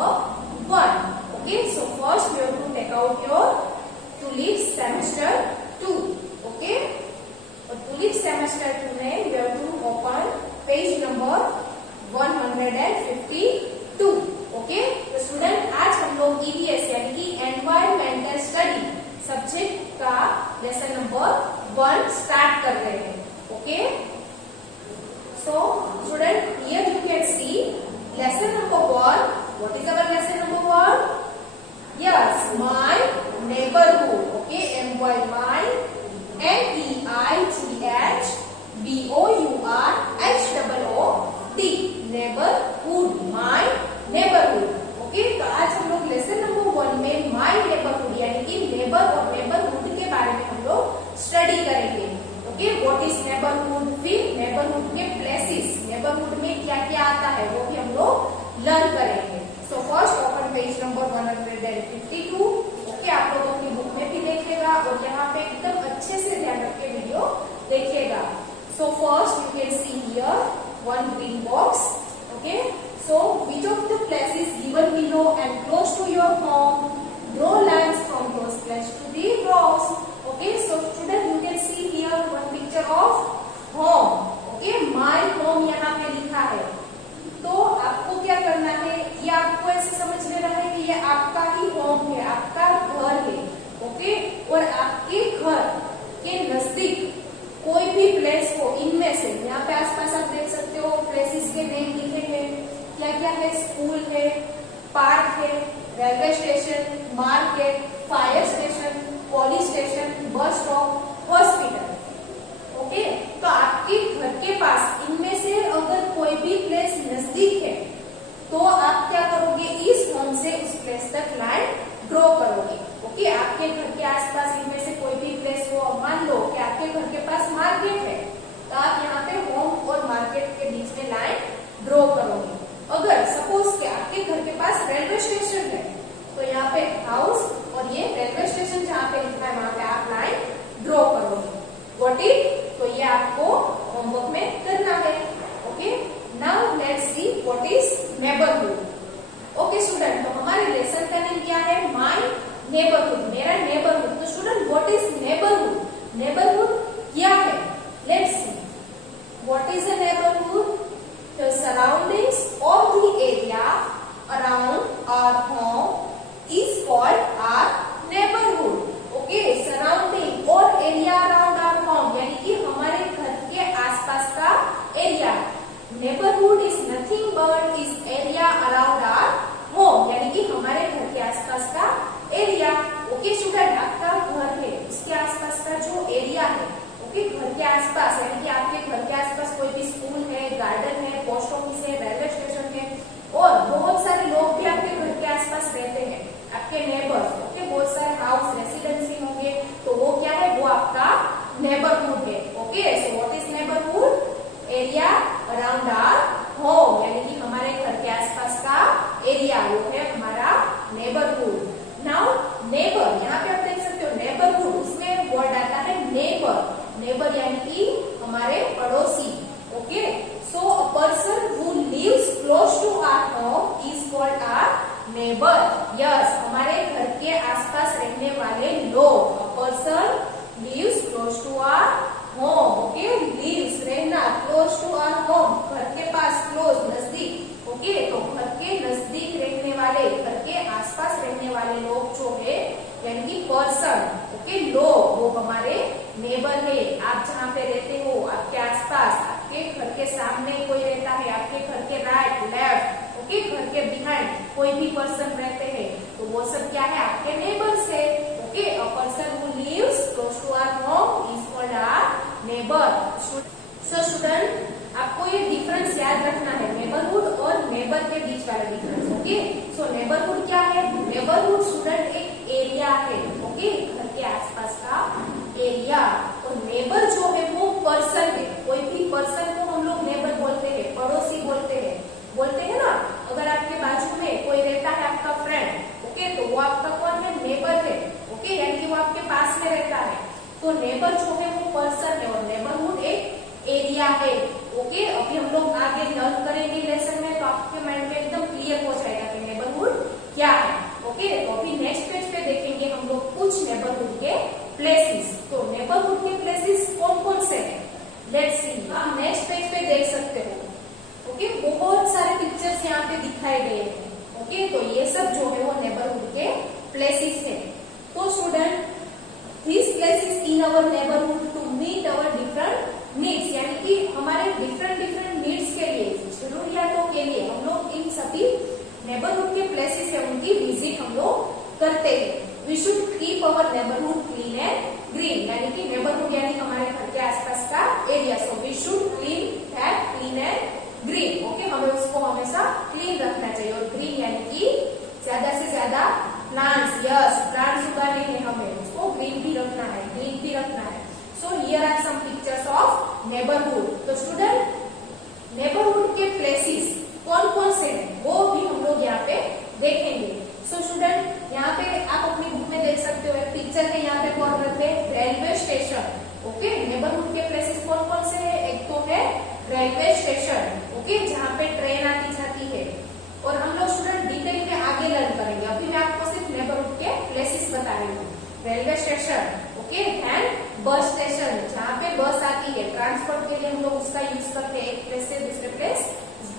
number 1. Okay, so first you have to take out your tulip semester 2. Okay, और tulip semester 2 में you have to open page number 152. Okay, तो student आज हम लोग EVS यानी कि एनवायरमेंटल स्टडी सब्जेक्ट का लेसन नंबर 1 स्टार्ट कर रहे हैं. Okay, so student here you can C lesson number 1. What is our lesson number 1? Yes, my neighbourhood. Okay, MY my NEIGHBOURHOOD neighbourhood, my neighbourhood. Okay, तो आज हम लोग lesson number 1 में my neighbourhood यानी कि नेबर और नेबरहुड के बारे में हम लोग स्टडी करेंगे. ओके, व्हाट इज नेबरहुड, फिर नेबरहुड के प्लेसेस, नेबरहुड में क्या क्या आता है वो भी हम लोग लर्न करेंगे. So first open page number 152. Okay, आप लोग अपनी बुक में भी देखेगा और यहाँ पे एकदम अच्छे से ध्यान रख के वीडियो देखिएगा. So first you can see here one green box. Okay, so which of the places given below and close to your home? Draw lines from those places to the rocks. Okay, so student you can see here one picture of home. Okay, my home यहाँ पे लिखा है. तो आपको क्या करना है, ये आपको ऐसे समझ लेना है कि ये आपका ही होम है, आपका घर है. ओके, और आपके घर के नजदीक कोई भी प्लेस हो, इनमें से यहाँ पे आसपास आप देख सकते हो प्लेसेस के नेम लिखे हैं. क्या क्या है? स्कूल है, पार्क है, railway station, market, fire station, police station, bus stop, hospital. Okay, तो आपके घर के पास इनमें से अगर कोई भी प्लेस नजदीक है तो आप क्या करोगे, इस होम से उस प्लेस तक लाइन ड्रॉ करोगे. ओके, आपके घर के आसपास इनमें से कोई भी प्लेस हो, मान लो कि आपके घर के पास मार्केट है तो आप यहाँ पे होम और मार्केट के बीच में लाइन ड्रॉ करोगे. अगर सपोज के आपके घर के पास रेलवे स्टेशन है तो यहाँ पे हाउस और ये रेलवे स्टेशन जहाँ पे लिखा है वहां पे आप लाइन ड्रॉ करोगे. What it? तो ये आपको होमवर्क में करना है. Okay, now let's see what is neighbourhood. Okay student, तो हमारे लेसन का नेम क्या है? माय नेबरहुड, मेरा नेबरहुड. तो student what is neighbourhood? Neighbourhood क्या है? Let's see what is a neighbourhood. The surroundings of the area around our home is called our neighborhood. Okay, surrounding और area around our home यानी कि हमारे घर के आसपास का area. Neighborhood is nothing but is area around our home यानी कि हमारे घर के आसपास का एरिया. ओके स्टूडेंट, आपका घर है, उसके आसपास का जो एरिया है, ओके, घर के आसपास यानी कि आपके घर के आसपास कोई भी स्कूल है, गार्डन है, पोस्ट ऑफिस है, रेलवे स्टेशन है और बहुत सारे लोग भी आपके घर के आसपास रहते हैं, आपके नेबर्स. ओके, बहुत सारे हाउस रेसिडेंसी होंगे तो वो क्या है, वो आपका नेबरहुड है. Okay, so what is neighbourhood? Area around our home यानी कि हमारे घर के आसपास का एरिया, वो है हमारा नेबरहुड. नाउ नेबर, यहाँ पे आप देख सकते हो नेबरहुड, उसमें वर्ड आता है नेबर. नेबर यानी कि हमारे पड़ोसी. Okay, so a person who lives close to our home is called our neighbour. Yes, हमारे घर के आसपास रहने वाले लोग. A person lives close to our home. Okay, lives रहना, क्लोज टू आवर होम घर के पास, क्लोज नजदीक. ओके, तो घर के नजदीक रहने वाले, घर के आसपास रहने वाले लोग जो है यानी कि पर्सन. ओके, लोग, वो हमारे नेबर है. आप जहाँ पे रहते हो, आपके आसपास, आपके घर के सामने कोई रहता है, आपके घर के राइट लेफ्ट, ओके, घर के बिहाइंड कोई भी पर्सन रहते हैं तो वो सब क्या है, आपके नेबर्स है. Okay, a person who lives close to our home is called our neighbour. So student, आपको ये डिफरेंस याद रखना है, नेबरहुड और नेबर के बीच वाला डिफरेंस. ओके, सो नेबरहुड क्या है? नेबरहुड स्टूडेंट एक एरिया है. ओके, घर के आसपास का एरिया. और नेबर जो है वो पर्सन है. कोई भी पर्सन को हम लोग नेबर बोलते हैं, पड़ोसी बोलते हैं ना. अगर आपके बाजू में कोई रहता है आपका फ्रेंड, ओके, तो वो आपका कौन है? नेबर है. ओके, यानी कि वो आपके पास में रहता है. तो नेबर जो है वो पर्सन है और नेबरहुड एक एरिया है. ओके, अभी हम लोग आगे लर्न करेंगे लेसन में तो आपके माइंड में एकदम क्लियर हो जाएगा कि neighbourhood our neighborhood to meet our different needs, यानी कि हमारे डिफरेंट नीड्स के लिए, जरूरियातों के लिए हम लोग इन सभी नेबरहुड के प्लेसेस है उनकी विजिट हम लोग करते हैं। We should keep our neighbourhood clean and green, यानी कि नेबरहुड यानी हमारे घर के आसपास का area, so we should clean that clean and green. Okay, हमें उसको हमेशा क्लीन रखना चाहिए, और ग्रीन यानी कि ज्यादा से ज्यादा प्लांट्स, यस प्लांट्स उगाने हैं, हमें उसको ग्रीन भी रखना है, ग्रीन भी रखना है। So here are some pictures of neighbourhood. तो स्टूडेंट, नेबरहुड के प्लेसेस कौन कौन से हैं वो भी हम लोग यहाँ पे देखेंगे। सो स्टूडेंट, यहाँ पे आप अपनी बुक में देख सकते हो, एक पिक्चर है यहाँ पे कॉर्नर पे, रेलवे स्टेशन। ओके, नेबरहुड के प्लेसेस कौन कौन से हैं? एक तो है रेलवे स्टेशन, ओके, जहाँ पे ट्रेन आती जाती है, और हम लोग स्टूडेंट डिटेल में आगे लर्न करेंगे। अभी मैं आपको सिर्फ नेबरहुड के प्लेसेस बता रही हूँ। Railway station, okay, and bus station, जहाँ पे बस आती है, ट्रांसपोर्ट के लिए हम लोग उसका यूज करते हैं, एक प्लेस से दूसरे प्लेस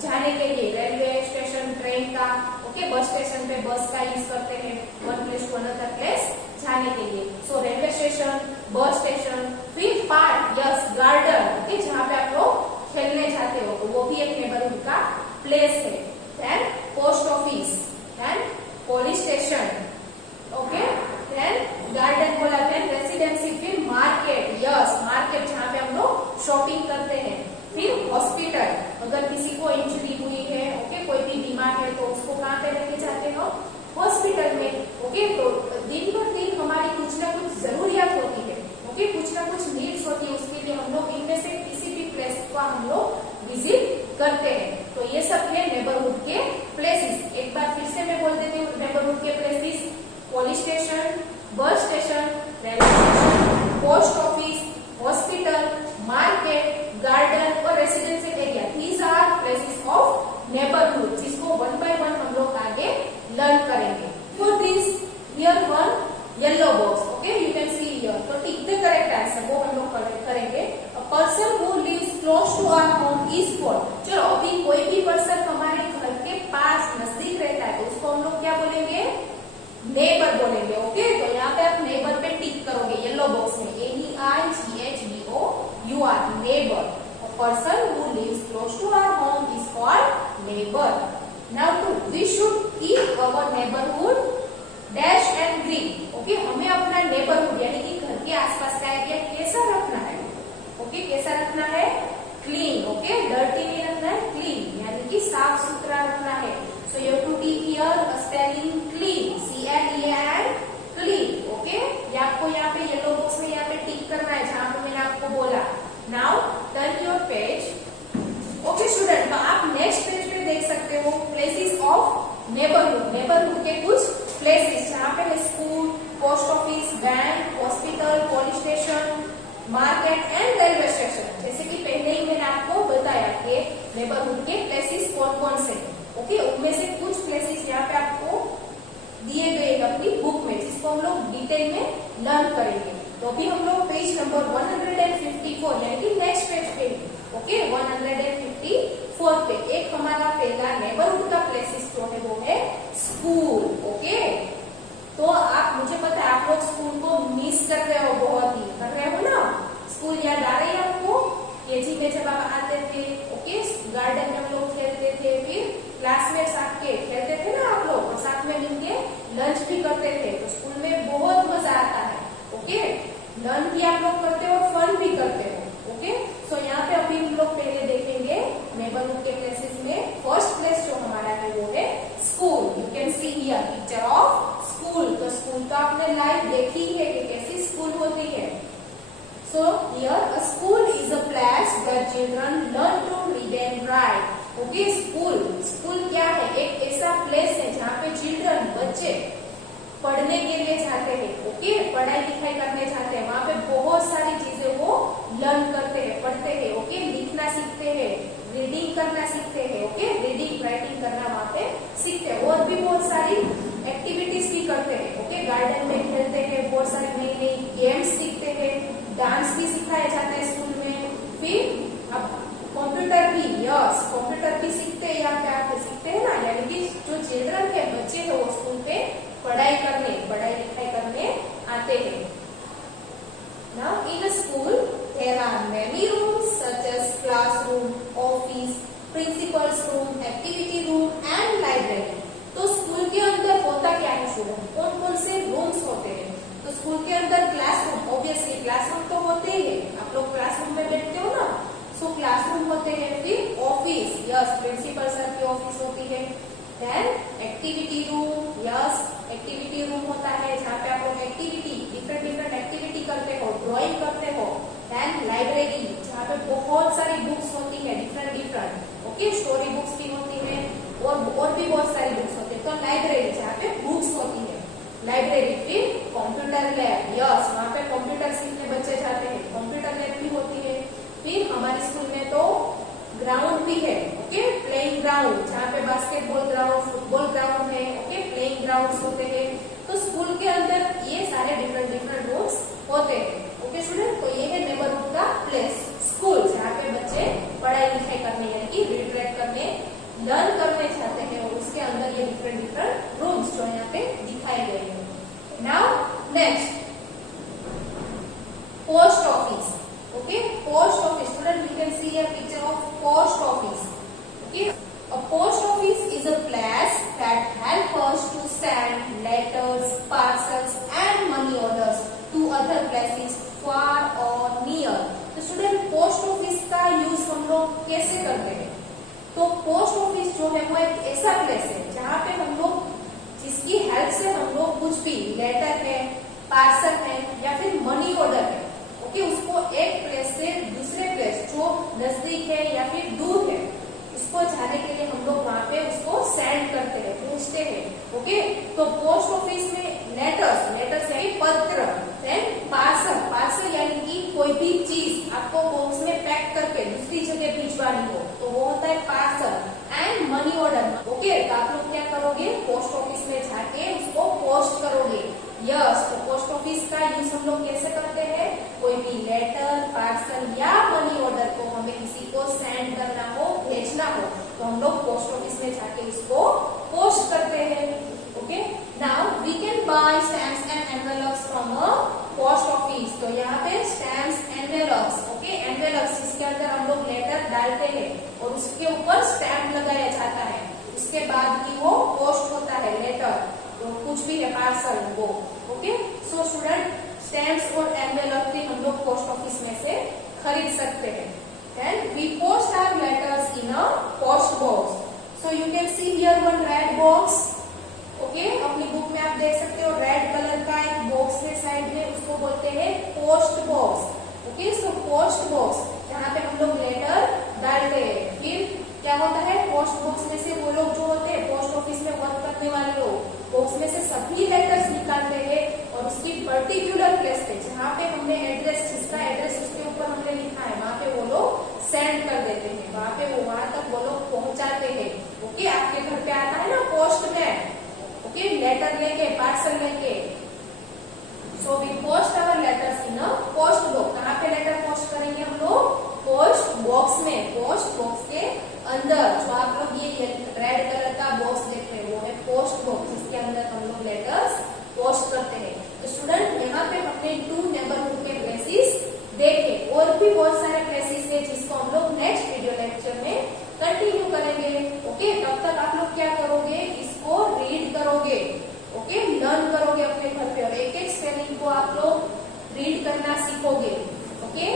जाने के लिए। रेलवे स्टेशन ट्रेन का, ओके, बस स्टेशन पे बस का यूज करते हैं, one place to another place जाने के लिए। So railway station, bus station, फिर पार्क, यस गार्डन, ओके, जहाँ पे आप लोग खेलने जाते हो, तो वो भी एक नेबरहुड का प्लेस है। Then post office, then police station, okay, then garden बोला, देन रेसिडेंसी, फिर मार्केट, यस मार्केट जहाँ पे हम लोग शॉपिंग करते हैं, फिर हॉस्पिटल, अगर किसी को इंजरी हुई है, ओके, कोई भी बीमार है तो उसको कहाँ पे लेके जाते हो? हॉस्पिटल में। ओके, तो दिन पर दिन हमारी कुछ ना कुछ जरूरियात होती है, ओके, कुछ ना कुछ नीड्स होती है, उसके लिए हम लोग इनमें से किसी भी प्लेस का हम लोग विजिट करते हैं। तो ये सब है नेबरहुड के प्लेसेस। एक बार फिर से मैं बोल देती हूँ, नेबरहुड के places: police station, bus station, railway station, post office, hospital, market, garden और residential area. These are places of neighbourhood, जिसको वन बाय वन हम लोग आगे लर्न करेंगे। For this here one yellow box, okay, you can see here. तो tick the correct answer, वो हम लोग करेंगे। A person who lives close to our home is called. चलो, अभी कोई भी पर्सन हमारे घर के पास नजदीक रहता है तो उसको हम लोग क्या बोलेंगे? नेबर बोलेंगे। ओके, तो यहाँ पे आप नेबर पे टिक करोगे येलो बॉक्स में, NEIGHBOUR, neighbour. A person who lives close to our home is called neighbor. Now we should keep our neighborhood dash and green. Okay, हमें अपना नेबरहुड यानी कि घर के आसपास का एरिया कैसा रखना है? ओके, कैसा रखना है? क्लीन, ओके, डर्टी नहीं रखना है, क्लीन यानी कि साफ सुथरा रखना है। So you have to tick here spelling clean, CLEAN, clean. Okay, ये आपको यहाँ पे येलो बॉक्स में यहाँ पे टिक करना है जहाँ पे मैंने आपको बोला। Now turn your page. Okay student, तो आप नेक्स्ट पेज पे देख सकते हो प्लेसेस ऑफ नेबरहुड। नेबरहुड के कुछ प्लेसेस जहाँ पे school, post office, bank, hospital, police station, market and railway station. जैसे कि पहले ही मैंने आपको बताया कि नेबरहुड के प्लेसेस कौन कौन से। ओके, उनमें से कुछ प्लेसेस यहाँ पे आपको दिए गए अपनी बुक में, जिसको हम लोग डिटेल में लर्न करेंगे। तो अभी हम लोग पेज नंबर 154 यानी कि नेक्स्ट पेज पे, ओके, 154 पे एक हमारा पहला नेबरहुड का प्लेसेस जो है वो है स्कूल। ओके, तो आप, मुझे पता है आप लोग स्कूल को मिस कर रहे हो, बहुत ही कर रहे हो ना। स्कूल याद आ रही है आपको? केजी में जब आप आते थे, ओके, गार्डन में हम लोग खेलते थे, फिर क्लासमेट्स आपके खेलते थे ना आप लोग, और साथ में मिलके लंच भी करते थे। तो स्कूल में बहुत मजा आता है। ओके, लर्न भी आप लोग करते हो और फन भी करते हो। ओके, सो यहाँ पे अभी हम लोग पहले देखेंगे नेबरहुड के प्लेसेस में फर्स्ट प्लेस जो हमारा है वो है school. You can see here picture of school. तो स्कूल तो आपने लाइव देखी है कि कैसी स्कूल होती है। So here a school is a place where children learn to read and write. Okay, school क्या है? एक ऐसा प्लेस है जहाँ पे चिल्ड्रन, बच्चे पढ़ने के लिए जाते हैं। ओके, पढ़ाई लिखाई करने जाते हैं, वहाँ पे बहुत सारी चीजें वो लर्न करते हैं, पढ़ते हैं। ओके, लिखना सीखते हैं, रीडिंग करना सीखते हैं। ओके, रीडिंग राइटिंग करना वहाँ पे सीखते हैं, और भी बहुत सारी एक्टिविटीज भी करते हैं। ओके, गार्डन में खेलते हैं, बहुत सारी नई नई गेम्स सीखते हैं, डांस भी सिखाया जाता है स्कूल में। फिर अब कंप्यूटर भी, यस कंप्यूटर भी सीखते हैं, यहाँ पे आप सीखते हैं ना, यानी कि जो चिल्ड्रन के बच्चे है वो स्कूल पे पढ़ाई लिखाई करने आते हैं। Now in a school there are many rooms such as classroom, office, principal's room, activity room and library. तो स्कूल के अंदर होता क्या है स्टूडेंट, कौन कौन से रूम्स होते हैं? तो स्कूल के अंदर क्लासरूम, ऑब्वियसली क्लासरूम तो होते ही है, आप लोग क्लासरूम में बैठते हो ना, सो क्लासरूम होते हैं। फिर ऑफिस, यस प्रिंसिपल सर की ऑफिस होती है। Then activity room, yes activity room होता है जहाँ पे आप लोग एक्टिविटी डिफरेंट एक्टिविटी करते हो, ड्राइंग करते हो। देन लाइब्रेरी जहाँ पे बहुत सारी बुक्स होती है डिफरेंट, ओके स्टोरी बुक्स भी होती है और भी बहुत सारी बुक्स होती है। तो लाइब्रेरी जहाँ पे बुक्स होती है लाइब्रेरी। फिर कंप्यूटर लैब, यस वहाँ पे कंप्यूटर सीखने बच्चे जाते हैं, कंप्यूटर लैब भी होती है। फिर हमारे स्कूल में तो ग्राउंड भी है, ओके प्लेइंग ग्राउंड जहाँ पे बास्केटबॉल ग्राउंड, फुटबॉल ग्राउंड है, ओके प्लेइंग ग्राउंड होते हैं। तो स्कूल के अंदर ये सारे डिफरेंट रूम्स होते हैं, ओके स्टूडेंट। तो ये है नेबरहुड का प्लेस, स्कूल जहाँ पे बच्चे पढ़ाई लिखाई करने यानी कि रीड राइट करने, लर्न करने चाहते हैं, और उसके अंदर ये डिफरेंट रूम्स जो यहाँ पे दिखाए गए हैं। Now next post office, okay post office student we can see a picture of post office, okay a post office is a place that help us to send letters, parcels and money orders to other places far or near। तो student post office का use हम लोग कैसे करते हैं? तो post office जो है वो एक ऐसा प्लेस है जहाँ पे हम लोग जिसकी हेल्प से हम लोग कुछ भी लेटर है, पार्सल है या फिर मनी ऑर्डर है, ओके उसको एक प्लेस से दूसरे प्लेस जो नजदीक है या फिर दूर है उसको जाने के लिए हम लोग वहाँ पे उसको सेंड करते हैं, भेजते हैं, ओके। तो पोस्ट ऑफिस में लेटर्स यानी पत्र, देन पार्सल यानी कि कोई भी चीज आपको बॉक्स में पैक करके दूसरी जगह भिजवानी हो तो वो होता है parcel. And money order, okay तो आप लोग क्या करोगे, पोस्ट ऑफिस में जाके उसको पोस्ट करोगे, यस। तो पोस्ट ऑफिस का यूज हम लोग कैसे करते हैं, कोई भी लेटर, पार्सल या मनी ऑर्डर को हमें किसी को सेंड करना हो, भेजना हो तो हम लोग पोस्ट ऑफिस में जाके उसको पोस्ट करते हैं, okay. Now we can buy stamps and envelopes from a post office. तो यहाँ पे स्टैम्प्स, एनवेलप्स, ओके एनवेलप्स जिसके अंदर हम लोग लेटर डालते हैं और उसके ऊपर स्टैम्प लगाया जाता है, उसके बाद ही वो पोस्ट होता है लेटर, तो कुछ भी है पार्सल वो, ओके। सो स्टूडेंट स्टैम्प्स और एनवेलप भी हम लोग पोस्ट ऑफिस में से खरीद सकते हैं। Then we post our letters in a post box. So you can see here one red box. Okay, अपनी बुक में आप देख सकते हो रेड कलर का एक बॉक्स है साइड में, उसको बोलते हैं post box, okay. So post box जहाँ पे हम लोग लेटर डालते हैं। फिर क्या होता है, पोस्ट बॉक्स में से वो लोग जो होते हैं पोस्ट ऑफिस में वर्क करने वाले लोग बॉक्स में से सभी लेटर्स निकालते हैं और उसकी पर्टिकुलर प्लेस पे जहाँ पे हमने एड्रेस, जिसका एड्रेस उसके ऊपर हमने लिखा है वहाँ पे वो लोग सेंड कर देते हैं, वहाँ पे वो वहां तक वो लोग पहुंचाते हैं, ओके। आपके घर पे आता है ना पोस्टमैन, ओके लेटर लेके, पार्सल लेके। So we post our letters in a post box. कहाँ पे लेटर पोस्ट करेंगे हम लोग, पोस्ट बॉक्स में, पोस्ट बॉक्स के अंदर। जो आप लोग ये रेड कलर का बॉक्स देख रहे हैं वो है पोस्ट बॉक्स, जिसके अंदर हम लोग लेटर्स पोस्ट करते हैं। तो स्टूडेंट यहाँ पे हमने 2 नेबरहुड के प्लेसेस देखे, और भी बहुत सारे प्लेसेस है जिसको हम लोग नेक्स्ट वीडियो लेक्चर में कंटिन्यू करेंगे, ओके। तब तक आप लोग क्या करोगे, इसको रीड करोगे, ओके लर्न करोगे अपने घर पे, और एक एक स्पेलिंग को आप लोग रीड करना सीखोगे, ओके।